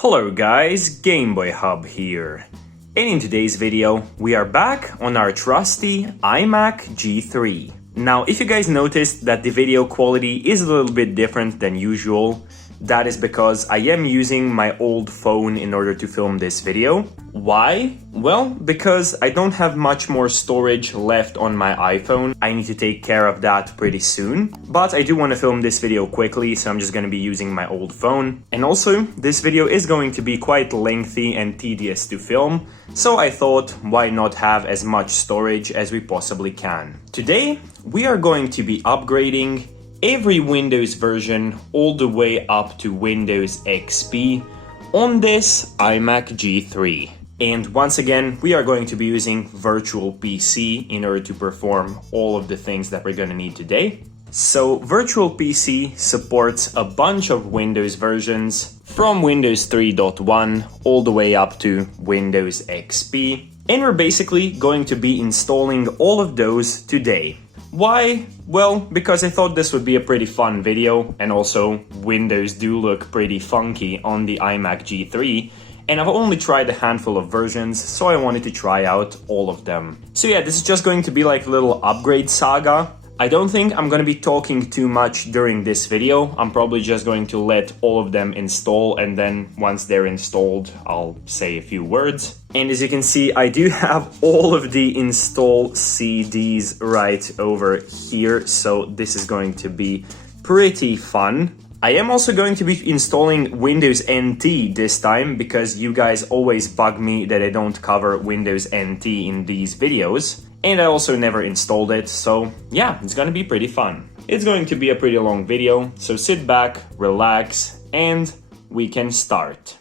Hello guys, Gameboy Hub here. And in today's video, we are back on our trusty iMac G3. Now, if you guys noticed that the video quality is a little bit different than usual, that is because I am using my old phone in order to film this video. Why? Well, because I don't have much more storage left on my iPhone. I need to take care of that pretty soon. But I do want to film this video quickly, so I'm just going to be using my old phone. And also, this video is going to be quite lengthy and tedious to film, so I thought, why not have as much storage as we possibly can. Today, we are going to be upgrading every Windows version all the way up to Windows XP on this iMac G3. And once again, we are going to be using Virtual PC in order to perform all of the things that we're going to need today. So Virtual PC supports a bunch of Windows versions from Windows 3.1 all the way up to Windows XP. And we're basically going to be installing all of those today. Why? Well, because I thought this would be a pretty fun video, and also Windows do look pretty funky on the iMac G3, and I've only tried a handful of versions, so I wanted to try out all of them. So yeah, this is just going to be like a little upgrade saga. I don't think I'm going to be talking too much during this video. I'm probably just going to let all of them install, and then once they're installed, I'll say a few words. And as you can see, I do have all of the install CDs right over here, so this is going to be pretty fun. I am also going to be installing Windows NT this time, because you guys always bug me that I don't cover Windows NT in these videos. And I also never installed it, so yeah, it's gonna be pretty fun. It's going to be a pretty long video, so sit back, relax, and we can start.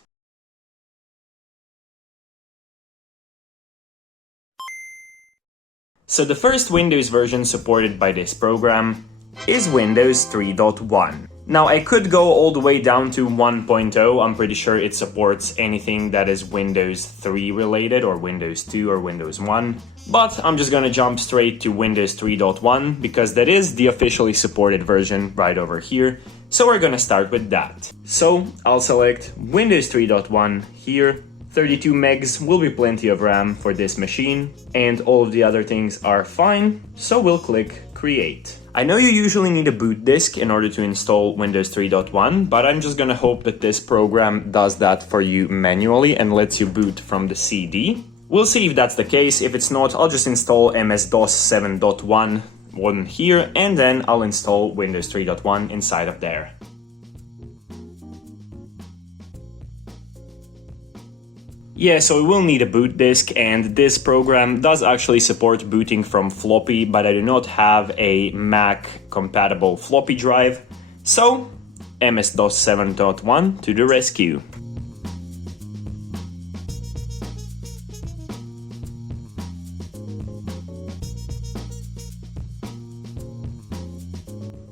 So the first Windows version supported by this program is Windows 3.1. Now, I could go all the way down to 1.0. I'm pretty sure it supports anything that is Windows 3 related, or Windows 2 or Windows 1. But I'm just gonna jump straight to Windows 3.1 because that is the officially supported version right over here. So we're gonna start with that. So I'll select Windows 3.1 here. 32 megs will be plenty of RAM for this machine, and all of the other things are fine, so we'll click Create. I know you usually need a boot disk in order to install Windows 3.1, but I'm just gonna hope that this program does that for you manually and lets you boot from the CD. We'll see if that's the case. If it's not, I'll just install MS-DOS 7.1 one here, and then I'll install Windows 3.1 inside of there. Yeah, so we will need a boot disk, and this program does actually support booting from floppy, but I do not have a Mac compatible floppy drive, so MS-DOS 7.1 to the rescue.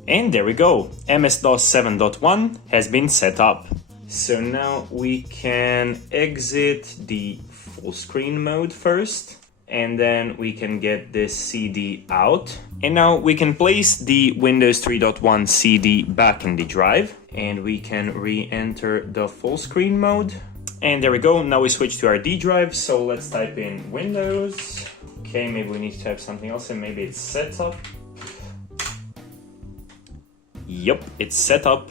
And there we go, MS-DOS 7.1 has been set up. So now we can exit the full screen mode first, and then we can get this CD out. And now we can place the Windows 3.1 CD back in the drive, and we can re-enter the full screen mode. And there we go, now we switch to our D drive, so let's type in Windows. Okay, maybe we need to type something else, and maybe it's setup. Yep, it's set up.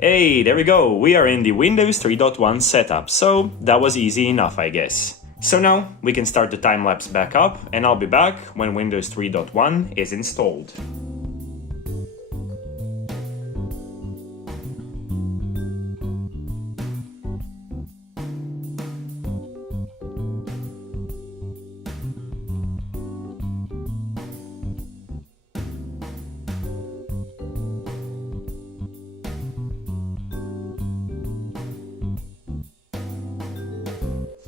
Hey, there we go, we are in the Windows 3.1 setup, so that was easy enough, I guess. So now we can start the time-lapse back up, and I'll be back when Windows 3.1 is installed.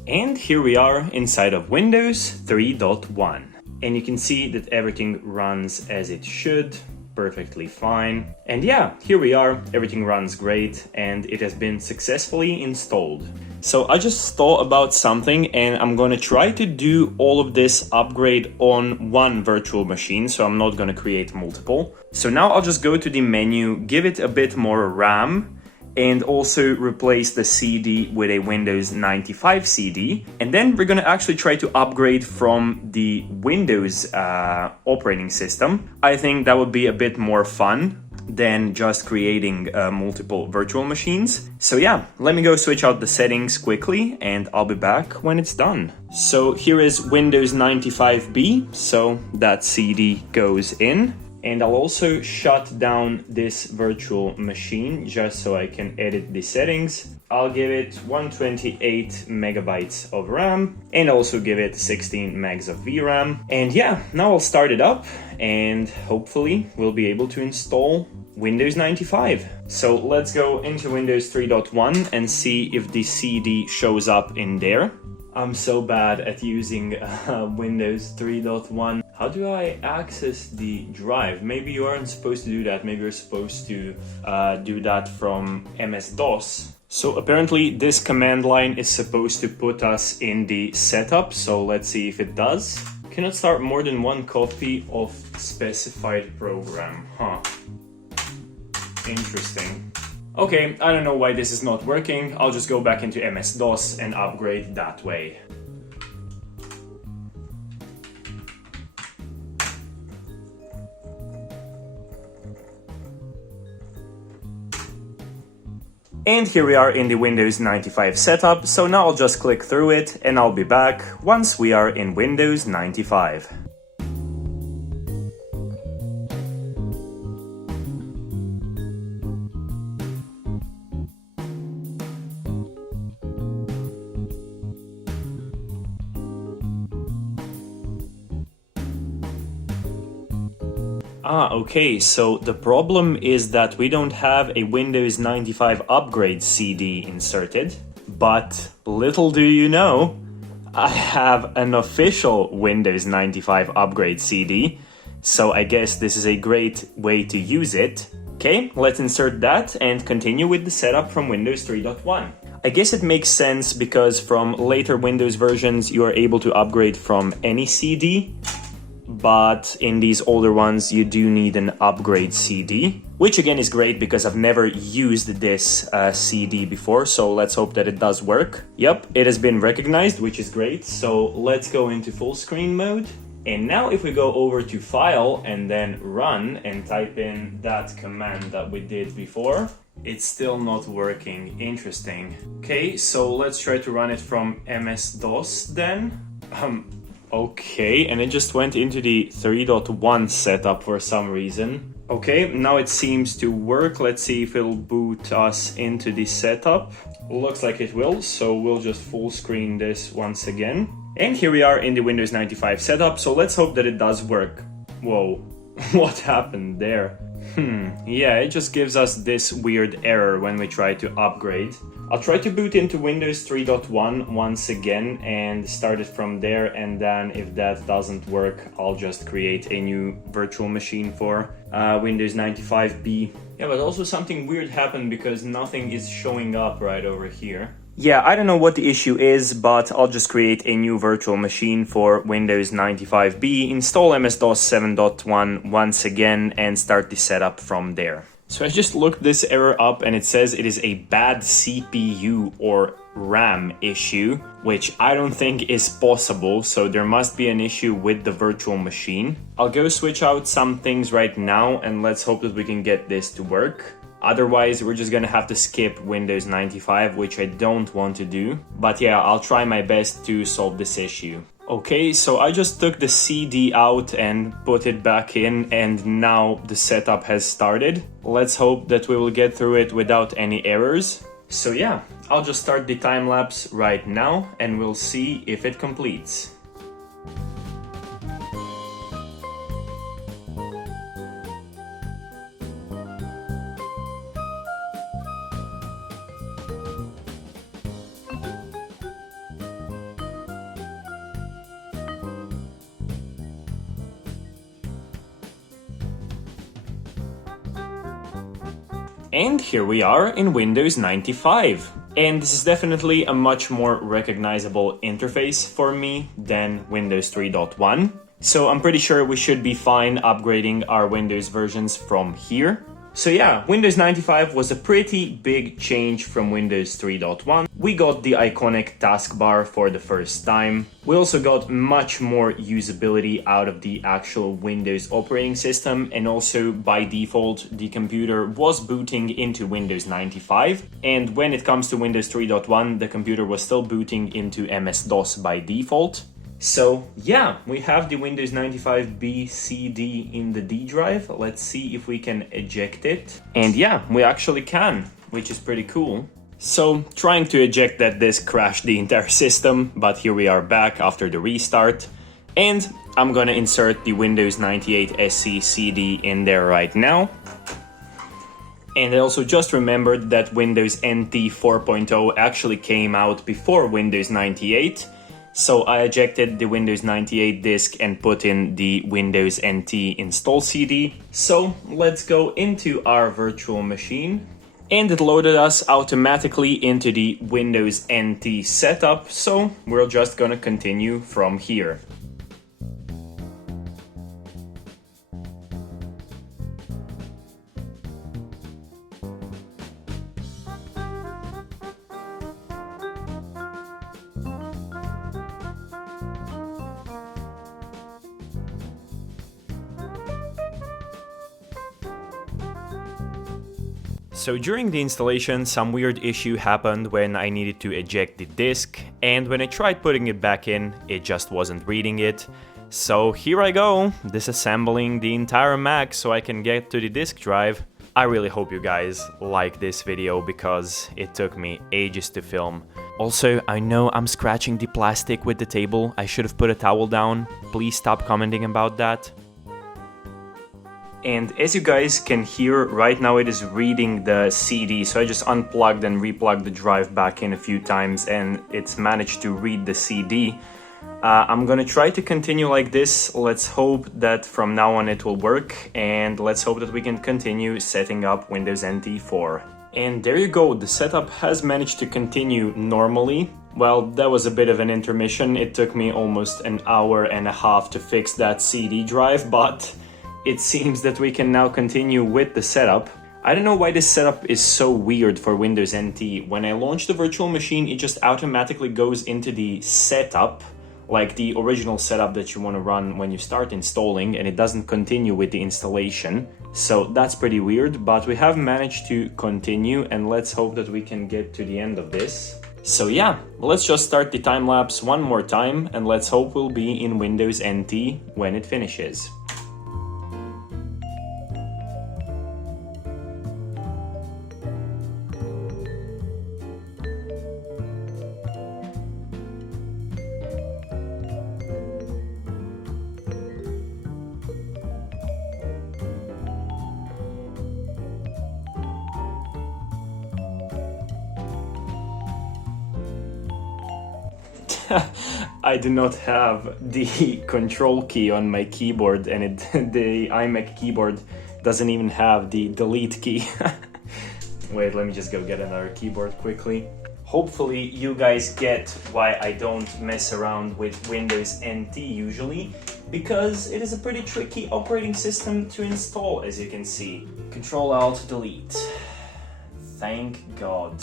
And here we are inside of Windows 3.1. And you can see that everything runs as it should, perfectly fine. And yeah, here we are, everything runs great, and it has been successfully installed. So I just thought about something, and I'm gonna try to do all of this upgrade on one virtual machine, so I'm not gonna create multiple. So now I'll just go to the menu, give it a bit more RAM, and also replace the CD with a Windows 95 CD. And then we're gonna actually try to upgrade from the Windows operating system. I think that would be a bit more fun than just creating multiple virtual machines. So yeah, let me go switch out the settings quickly and I'll be back when it's done. So here is Windows 95B, so that CD goes in. And I'll also shut down this virtual machine just so I can edit the settings. I'll give it 128 megabytes of RAM and also give it 16 megs of VRAM. And yeah, now I'll start it up and hopefully we'll be able to install Windows 95. So let's go into Windows 3.1 and see if the CD shows up in there. I'm so bad at using Windows 3.1. How do I access the drive? Maybe you aren't supposed to do that. Maybe you're supposed to do that from MS-DOS. So apparently this command line is supposed to put us in the setup. So let's see if it does. Cannot start more than one copy of specified program. Huh. Interesting. Okay, I don't know why this is not working. I'll just go back into MS-DOS and upgrade that way. And here we are in the Windows 95 setup, so now I'll just click through it and I'll be back once we are in Windows 95. Okay, so the problem is that we don't have a Windows 95 upgrade CD inserted, but little do you know, I have an official Windows 95 upgrade CD, so I guess this is a great way to use it. Okay, let's insert that and continue with the setup from Windows 3.1. I guess it makes sense because from later Windows versions you are able to upgrade from any CD. But in these older ones you do need an upgrade CD, which again is great because I've never used this CD before, so let's hope that it does work. Yep, it has been recognized, which is great, so let's go into full screen mode. And now if we go over to File and then Run and type in that command that we did before, it's still not working. Interesting. Okay, so let's try to run it from MS-DOS then. Okay, and it just went into the 3.1 setup for some reason. Okay, now it seems to work. Let's see if it'll boot us into the setup. Looks like it will, so we'll just full screen this once again. And here we are in the Windows 95 setup, so let's hope that it does work. Whoa, what happened there? Yeah, it just gives us this weird error when we try to upgrade. I'll try to boot into Windows 3.1 once again and start it from there, and then if that doesn't work, I'll just create a new virtual machine for Windows 95B. Yeah, but also something weird happened because nothing is showing up right over here. Yeah, I don't know what the issue is, but I'll just create a new virtual machine for Windows 95B, install MS-DOS 7.1 once again, and start the setup from there. So I just looked this error up and it says it is a bad CPU or RAM issue, which I don't think is possible, so there must be an issue with the virtual machine. I'll go switch out some things right now and let's hope that we can get this to work. Otherwise, we're just gonna have to skip Windows 95, which I don't want to do. But yeah, I'll try my best to solve this issue. Okay, so I just took the CD out and put it back in, and now the setup has started. Let's hope that we will get through it without any errors. So yeah, I'll just start the time lapse right now and we'll see if it completes. And here we are in Windows 95. And this is definitely a much more recognizable interface for me than Windows 3.1. So I'm pretty sure we should be fine upgrading our Windows versions from here. So yeah, Windows 95 was a pretty big change from Windows 3.1. We got the iconic taskbar for the first time. We also got much more usability out of the actual Windows operating system, and also by default the computer was booting into Windows 95, and when it comes to Windows 3.1 the computer was still booting into MS-DOS by default. So yeah, we have the Windows 95 BCD in the D drive. Let's see if we can eject it. And yeah, we actually can, which is pretty cool. So trying to eject that disk crashed the entire system, but here we are back after the restart. And I'm gonna insert the Windows 98 SC CD in there right now. And I also just remembered that Windows NT 4.0 actually came out before Windows 98. So I ejected the Windows 98 disk and put in the Windows NT install CD. So let's go into our virtual machine. And it loaded us automatically into the Windows NT setup, so we're just gonna continue from here. So during the installation, some weird issue happened when I needed to eject the disk, and when I tried putting it back in, it just wasn't reading it. So here I go, disassembling the entire Mac so I can get to the disk drive. I really hope you guys like this video because it took me ages to film. Also, I know I'm scratching the plastic with the table, I should have put a towel down. Please stop commenting about that. And as you guys can hear, right now it is reading the CD, so I just unplugged and replugged the drive back in a few times and it's managed to read the CD. I'm gonna try to continue like this. Let's hope that from now on it will work, and let's hope that we can continue setting up Windows NT 4. And there you go, the setup has managed to continue normally. Well, that was a bit of an intermission. It took me almost an hour and a half to fix that CD drive, but it seems that we can now continue with the setup. I don't know why this setup is so weird for Windows NT. When I launch the virtual machine, it just automatically goes into the setup, like the original setup that you want to run when you start installing, and it doesn't continue with the installation. So that's pretty weird, but we have managed to continue, and let's hope that we can get to the end of this. So yeah, let's just start the time lapse one more time, and let's hope we'll be in Windows NT when it finishes. I do not have the control key on my keyboard, and the iMac keyboard doesn't even have the delete key. Wait, let me just go get another keyboard quickly. Hopefully you guys get why I don't mess around with Windows NT usually, because it is a pretty tricky operating system to install, as you can see. Control-Alt-Delete. Thank God.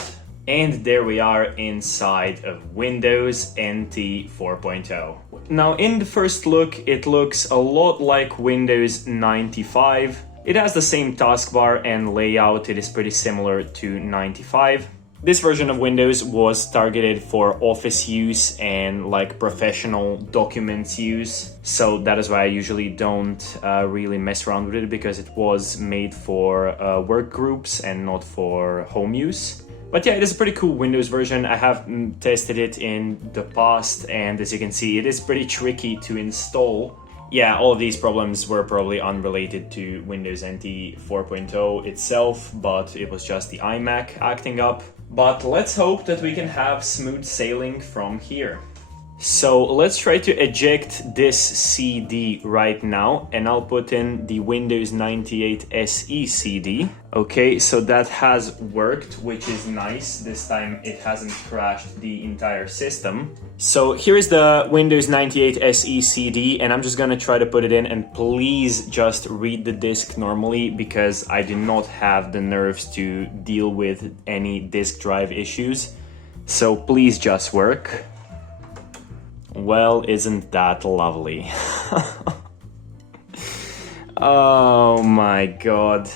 And there we are inside of Windows NT 4.0. Now in the first look, it looks a lot like Windows 95. It has the same taskbar and layout, it is pretty similar to 95. This version of Windows was targeted for office use and like professional documents use. So that is why I usually don't really mess around with it, because it was made for work groups and not for home use. But yeah, it is a pretty cool Windows version. I have tested it in the past, and as you can see, it is pretty tricky to install. Yeah, all of these problems were probably unrelated to Windows NT 4.0 itself, but it was just the iMac acting up. But let's hope that we can have smooth sailing from here. So let's try to eject this CD right now, and I'll put in the Windows 98 SE CD. Okay, so that has worked, which is nice. This time it hasn't crashed the entire system. So here's the Windows 98 SE CD, and I'm just gonna try to put it in, and please just read the disk normally because I do not have the nerves to deal with any disk drive issues. So please just work. Well, isn't that lovely? Oh my god.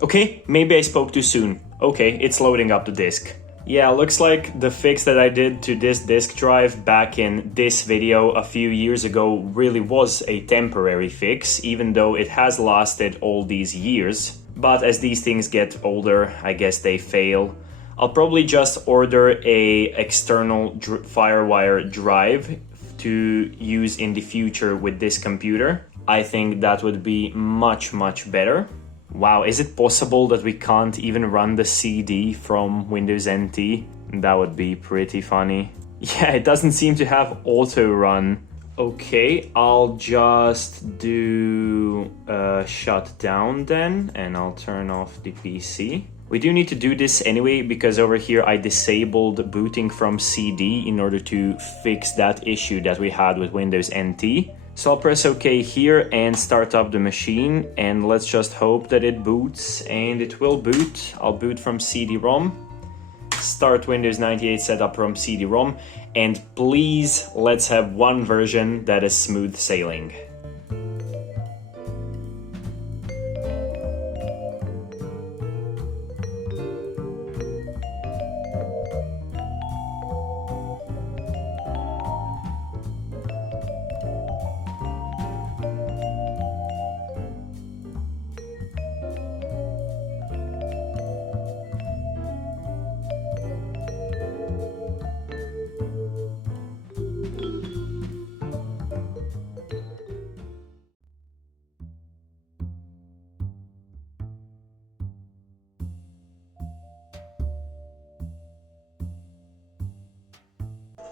Okay, maybe I spoke too soon. Okay, it's loading up the disk. Yeah, looks like the fix that I did to this disk drive back in this video a few years ago really was a temporary fix, even though it has lasted all these years. But as these things get older, I guess they fail. I'll probably just order a external FireWire drive to use in the future with this computer. I think that would be much better. Wow, is it possible that we can't even run the CD from Windows NT? That would be pretty funny. Yeah, it doesn't seem to have auto run. Okay, I'll just do shut down then, and I'll turn off the PC. We do need to do this anyway, because over here I disabled booting from CD in order to fix that issue that we had with Windows NT. So I'll press OK here and start up the machine, and let's just hope that it boots, and it will boot. I'll boot from CD-ROM. Start Windows 98 setup from CD-ROM, and please let's have one version that is smooth sailing.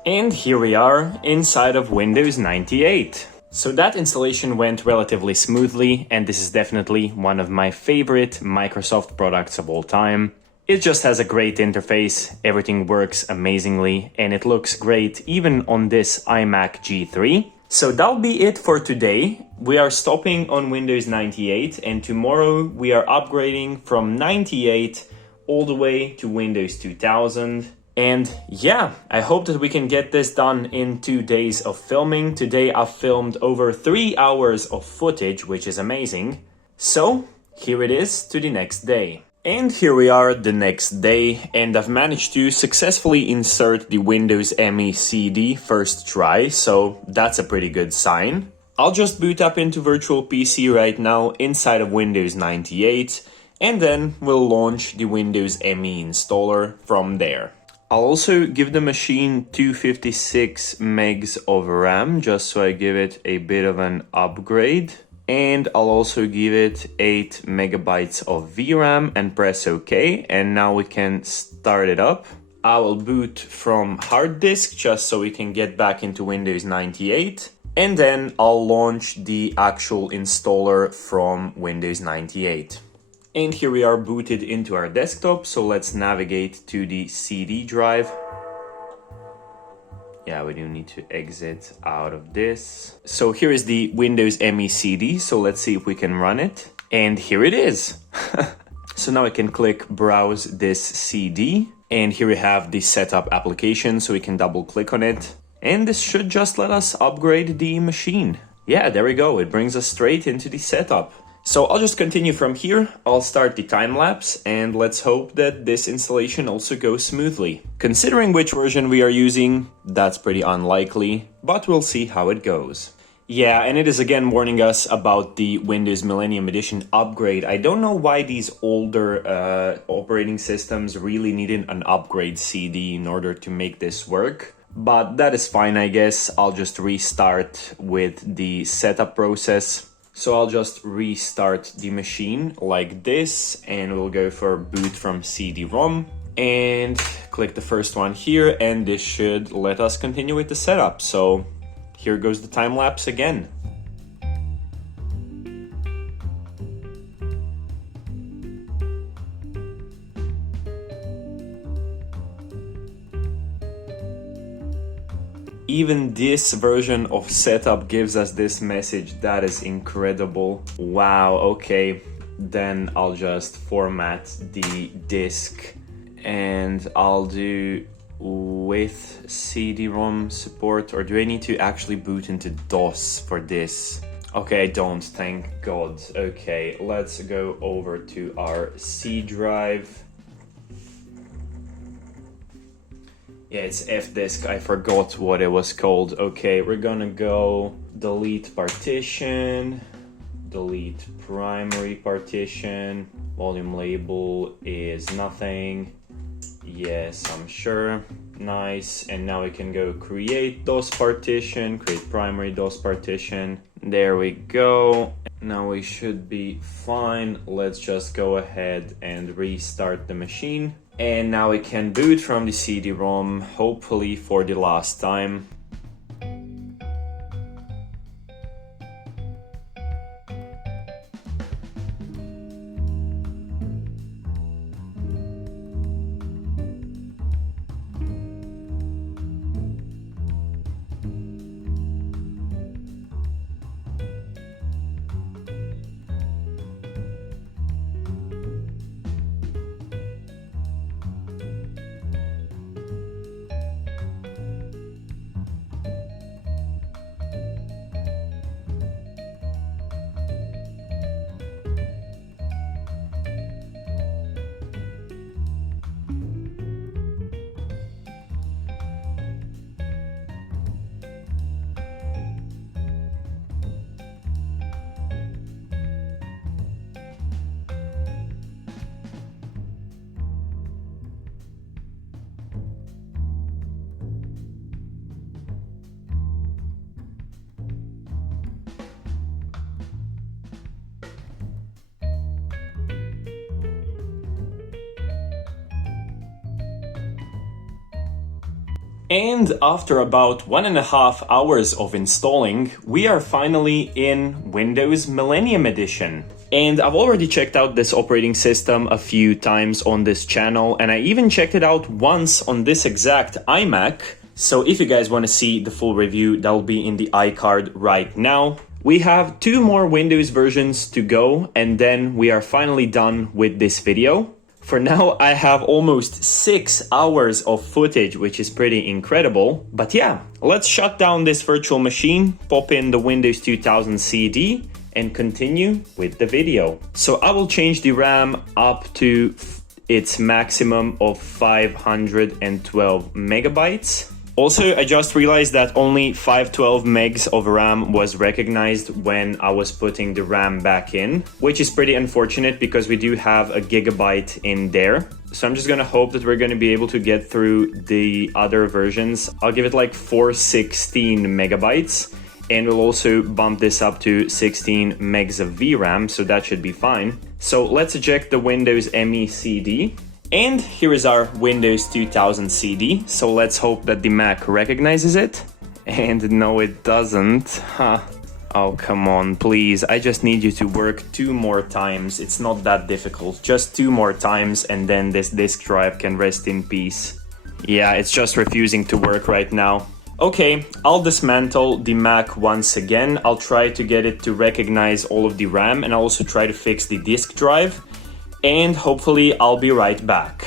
And here we are inside of Windows 98. So that installation went relatively smoothly, and this is definitely one of my favorite Microsoft products of all time. It just has a great interface, everything works amazingly, and it looks great even on this iMac G3. So that'll be it for today. We are stopping on Windows 98, and tomorrow we are upgrading from 98 all the way to Windows 2000. And yeah, I hope that we can get this done in 2 days of filming. Today I've filmed over 3 hours of footage, which is amazing. So here it is to the next day. And here we are the next day, and I've managed to successfully insert the Windows ME CD first try, so that's a pretty good sign. I'll just boot up into Virtual PC right now inside of Windows 98, and then we'll launch the Windows ME installer from there. I'll also give the machine 256 megs of RAM, just so I give it a bit of an upgrade. And I'll also give it 8 megabytes of VRAM and press OK. And now we can start it up. I will boot from hard disk just so we can get back into Windows 98. And then I'll launch the actual installer from Windows 98. And here we are booted into our desktop, so let's navigate to the CD drive. Yeah, we do need to exit out of this. So here is the Windows ME CD, so let's see if we can run it. And here it is. So now I can click Browse this CD. And here we have the setup application, so we can double click on it. And this should just let us upgrade the machine. Yeah, there we go, it brings us straight into the setup. So I'll just continue from here, I'll start the time-lapse, and let's hope that this installation also goes smoothly. Considering which version we are using, that's pretty unlikely, but we'll see how it goes. Yeah, and it is again warning us about the Windows Millennium Edition upgrade. I don't know why these older operating systems really needed an upgrade CD in order to make this work. But that is fine, I guess. I'll just restart with the setup process. So I'll just restart the machine like this, and we'll go for boot from CD-ROM and Click the first one here, and this should let us continue with the setup. So here goes the time lapse again. Even this version of setup gives us this message. That is incredible. Wow, okay. Then I'll just format the disk and I'll do with CD-ROM support, or do I need to actually boot into DOS for this? Okay, I don't, thank God. Okay, let's go over to our C drive. Yeah, it's F-disk, I forgot what it was called. Okay, we're gonna go delete partition, delete primary partition, volume label is nothing. Yes, I'm sure. Nice. And now we can go create DOS partition, create primary DOS partition. There we go. Now we should be fine. Let's just go ahead and restart the machine. And now we can boot from the CD-ROM, hopefully for the last time. And after about 1.5 hours of installing, we are finally in Windows Millennium Edition. And I've already checked out this operating system a few times on this channel, and I even checked it out once on this exact iMac. So if you guys want to see the full review, that'll be in the iCard right now. We have 2 more Windows versions to go, and then we are finally done with this video. For now, I have almost 6 hours of footage, which is pretty incredible. But yeah, let's shut down this virtual machine, pop in the Windows 2000 CD, and continue with the video. So I will change the RAM up to its maximum of 512 megabytes. Also, I just realized that only 512 megs of RAM was recognized when I was putting the RAM back in, which is pretty unfortunate because we do have a gigabyte in there. So I'm just gonna hope that we're gonna be able to get through the other versions. I'll give it like 416 megabytes, and we'll also bump this up to 16 megs of VRAM, so that should be fine. So let's eject the Windows ME CD. And here is our Windows 2000 CD, so let's hope that the Mac recognizes it. And no, it doesn't. Huh. Oh, come on, please. I just need you to work 2 more times. It's not that difficult. Just 2 more times, and then this disk drive can rest in peace. Yeah, it's just refusing to work right now. Okay, I'll dismantle the Mac once again. I'll try to get it to recognize all of the RAM, and I'll also try to fix the disk drive. And hopefully I'll be right back.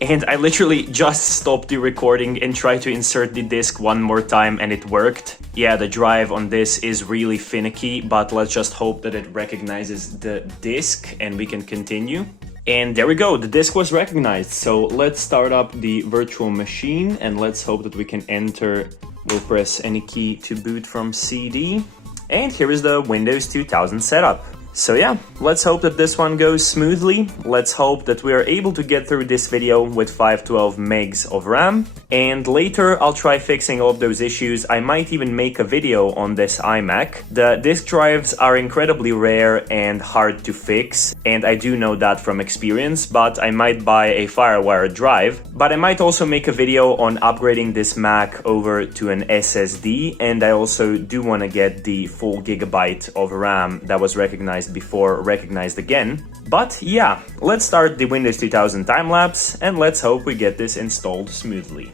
And I literally just stopped the recording and tried to insert the disk one more time, and it worked. Yeah, the drive on this is really finicky, but let's just hope that it recognizes the disk and we can continue. And there we go, the disk was recognized. So let's start up the virtual machine and let's hope that we can enter. We'll press any key to boot from CD. And here is the Windows 2000 setup. So yeah, let's hope that this one goes smoothly. Let's hope that we are able to get through this video with 512 megs of RAM. And later I'll try fixing all of those issues. I might even make a video on this iMac. The disk drives are incredibly rare and hard to fix, and I do know that from experience, but I might buy a FireWire drive. But I might also make a video on upgrading this Mac over to an SSD, and I also do want to get the full gigabyte of RAM that was recognized before recognized again. But yeah, let's start the Windows 2000 time-lapse and let's hope we get this installed smoothly.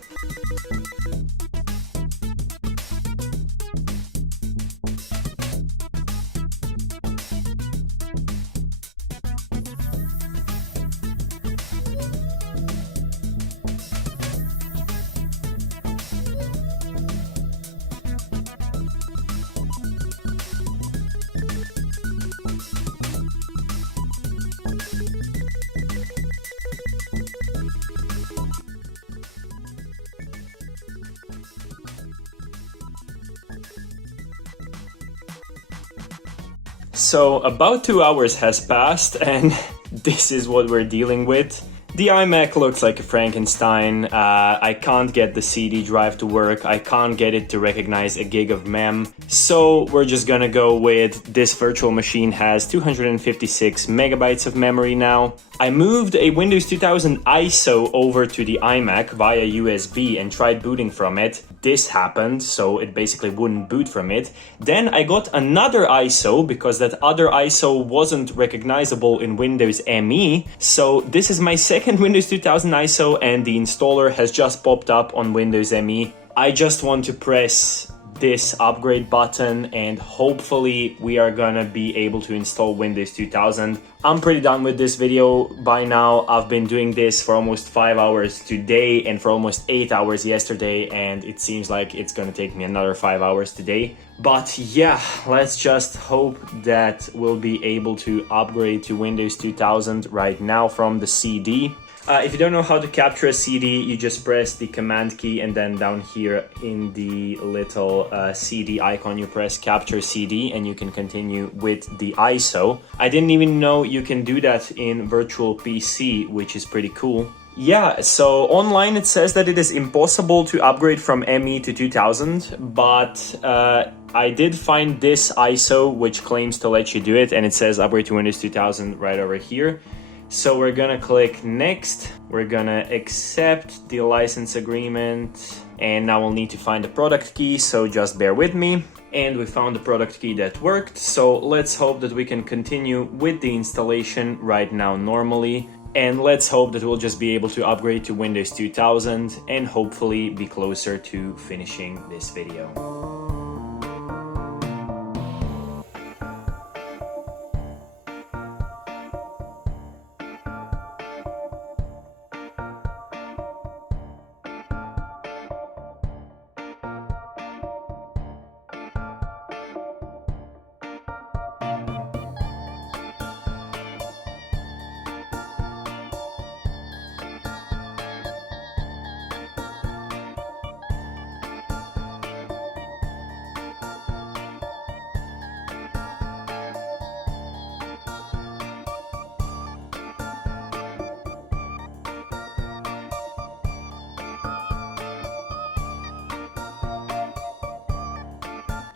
So about 2 hours has passed and this is what we're dealing with. The iMac looks like a Frankenstein. I can't get the CD drive to work. I can't get it to recognize a gig of mem. So we're just gonna go with this virtual machine has 256 megabytes of memory now. I moved a Windows 2000 ISO over to the iMac via USB and tried booting from it. This happened, so it basically wouldn't boot from it. Then I got another ISO because that other ISO wasn't recognizable in Windows ME. So this is my second Windows 2000 ISO and the installer has just popped up on Windows ME. I just want to press this upgrade button and hopefully we are gonna be able to install Windows 2000. I'm pretty done with this video by now. I've been doing this for almost 5 hours today and for almost 8 hours yesterday, and it seems like it's gonna take me another 5 hours today. But yeah, let's just hope that we'll be able to upgrade to Windows 2000 right now from the CD. If you don't know how to capture a CD, you just press the command key and then down here in the little CD icon you press capture CD and you can continue with the ISO. I didn't even know you can do that in virtual PC, which is pretty cool. Yeah, so online it says that it is impossible to upgrade from ME to 2000, but I did find this ISO which claims to let you do it, and it says upgrade to Windows 2000 right over here. So we're gonna click next, we're gonna accept the license agreement, and now we'll need to find the product key, so just bear with me. And we found the product key that worked, so let's hope that we can continue with the installation right now normally. And let's hope that we'll just be able to upgrade to Windows 2000 and hopefully be closer to finishing this video.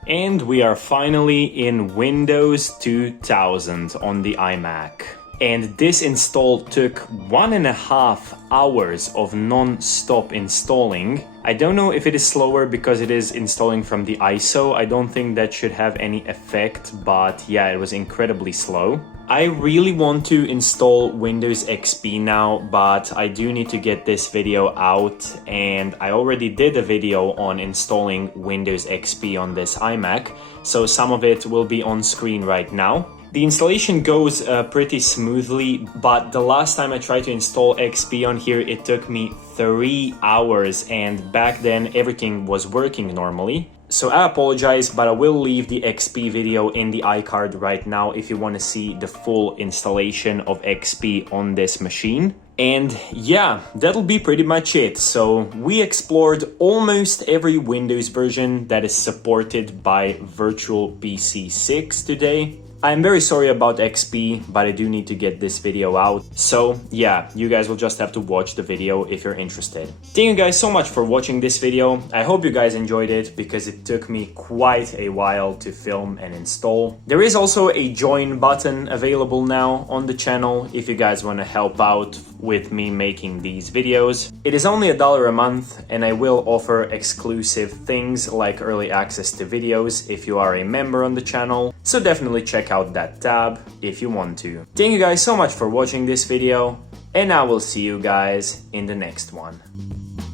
And we are finally in Windows 2000 on the iMac. And this install took 1.5 hours of non-stop installing. I don't know if it is slower because it is installing from the ISO. I don't think that should have any effect, but yeah, it was incredibly slow. I really want to install Windows XP now, but I do need to get this video out, and I already did a video on installing Windows XP on this iMac, so some of it will be on screen right now. The installation goes pretty smoothly, but the last time I tried to install XP on here, it took me 3 hours, and back then everything was working normally. So I apologize, but I will leave the XP video in the iCard right now if you want to see the full installation of XP on this machine. And yeah, that'll be pretty much it. So we explored almost every Windows version that is supported by Virtual PC 6 today. I'm very sorry about XP, but I do need to get this video out. So yeah, you guys will just have to watch the video if you're interested. Thank you guys so much for watching this video. I hope you guys enjoyed it because it took me quite a while to film and install. There is also a join button available now on the channel if you guys want to help out with me making these videos. It is only $1 a month and I will offer exclusive things like early access to videos if you are a member on the channel. So definitely check out that tab if you want to. Thank you guys so much for watching this video, and I will see you guys in the next one.